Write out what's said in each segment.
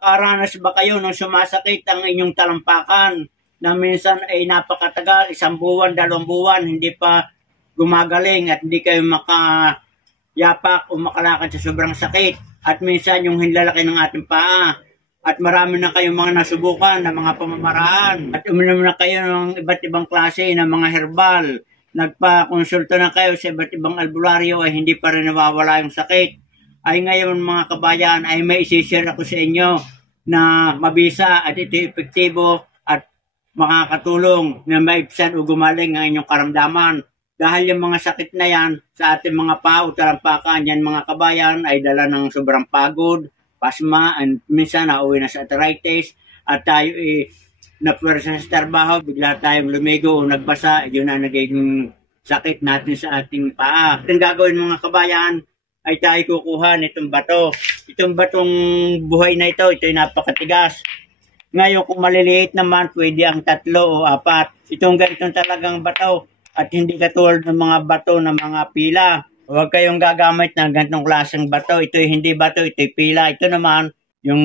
Nakaranas ba kayo nung sumasakit ang inyong talampakan na minsan ay napakatagal, 1 buwan, 2 buwan, hindi pa gumagaling at hindi kayo makayapak o makalakad sa sobrang sakit? At minsan yung hinlalaki ng ating paa. At marami na kayong mga nasubukan na mga pamamaraan. At uminom na kayo ng iba't ibang klase ng mga herbal. Nagpa-konsulta na kayo sa iba't ibang albularyo ay hindi pa rin nawawala yung sakit. Ay ngayon mga kabayan ay may isi-share ako sa inyo na mabisa at ito epektibo at makakatulong na maibsan o gumaling ang inyong karamdaman. Dahil yung mga sakit na yan sa ating mga paa o talampakan, yan mga kabayan ay dala ng sobrang pagod, pasma, and minsan nauwi na sa arthritis at tayo napuwersa sa trabaho, bigla tayong lumigo o nagbasa, yun na nagiging sakit natin sa ating paa. Ang gagawin mga kabayan ay tayo kukuha nitong bato. Itong batong buhay na ito ay napakatigas. Ngayon kung maliliit naman, pwede ang 3 o 4. Itong ganitong talagang bato at hindi katulad ng mga bato ng mga pila. Huwag kayong gagamit ng ganitong klaseng bato. Ito hindi bato, ito pila. Ito naman yung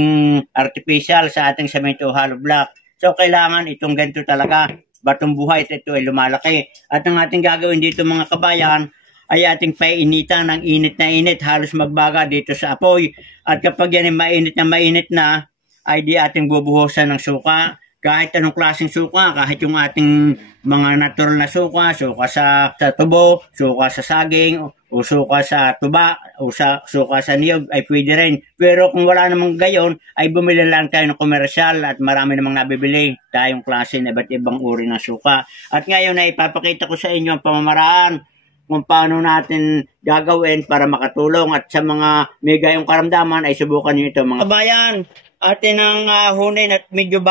artificial sa ating semento hollow block. So kailangan itong ganito talaga. Batong buhay, ito ay lumalaki. At ang ating gagawin dito mga kabayan, ay ating painitan ng init na init, halos magbaga dito sa apoy. At kapag yan ay mainit na, ay di ating bubuhusan ng suka. Kahit anong klaseng suka, kahit yung ating mga natural na suka sa tubo, suka sa saging, o suka sa tuba, o suka sa niyog, ay pwede rin. Pero kung wala namang gayon, ay bumili lang tayo ng komersyal at marami namang nabibili tayong klase na iba't ibang uri ng suka. At ngayon ay ipapakita ko sa inyo ang pamamaraan kung paano natin gagawin para makatulong at sa mga may gayong karamdaman ay subukan nyo ito mga kabayan. Atin ang hunin at medyo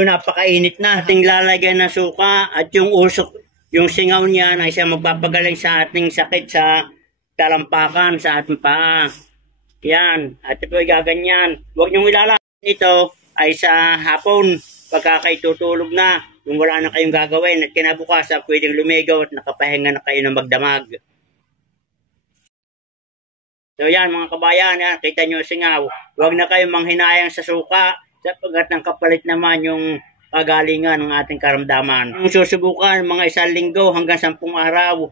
napakainit na. Ating lalagyan ng suka at yung usok, yung singaw niya ay siya magpapagaling sa ating sakit sa talampakan, sa ating paa. Yan. At ito ay gaganyan. Huwag niyong ilalagay ito ay sa hapon pagkakaitutulog na. Kung wala na kayong gagawin at kinabukasan, pwedeng lumigaw at nakapahinga na kayo ng magdamag. So yan mga kabayan, yan, kita nyo singaw. Huwag na kayong manghinayang sa suka sapagkat ng kapalit naman yung kagalingan ng ating karamdaman. Kung susubukan, mga 1 linggo hanggang 10 araw.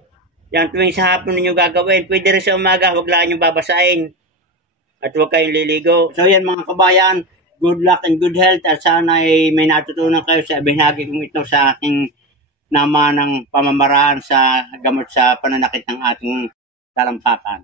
Yan, tuwing sa hapon ninyo gagawin. Pwede rin sa umaga, huwag lang nyo babasain. At huwag kayong liligo. So yan mga kabayan, good luck and good health at sana ay may natutunan kayo sa binahagi kong ito sa aking naman ng pamamaraan sa gamot sa pananakit ng ating talampakan.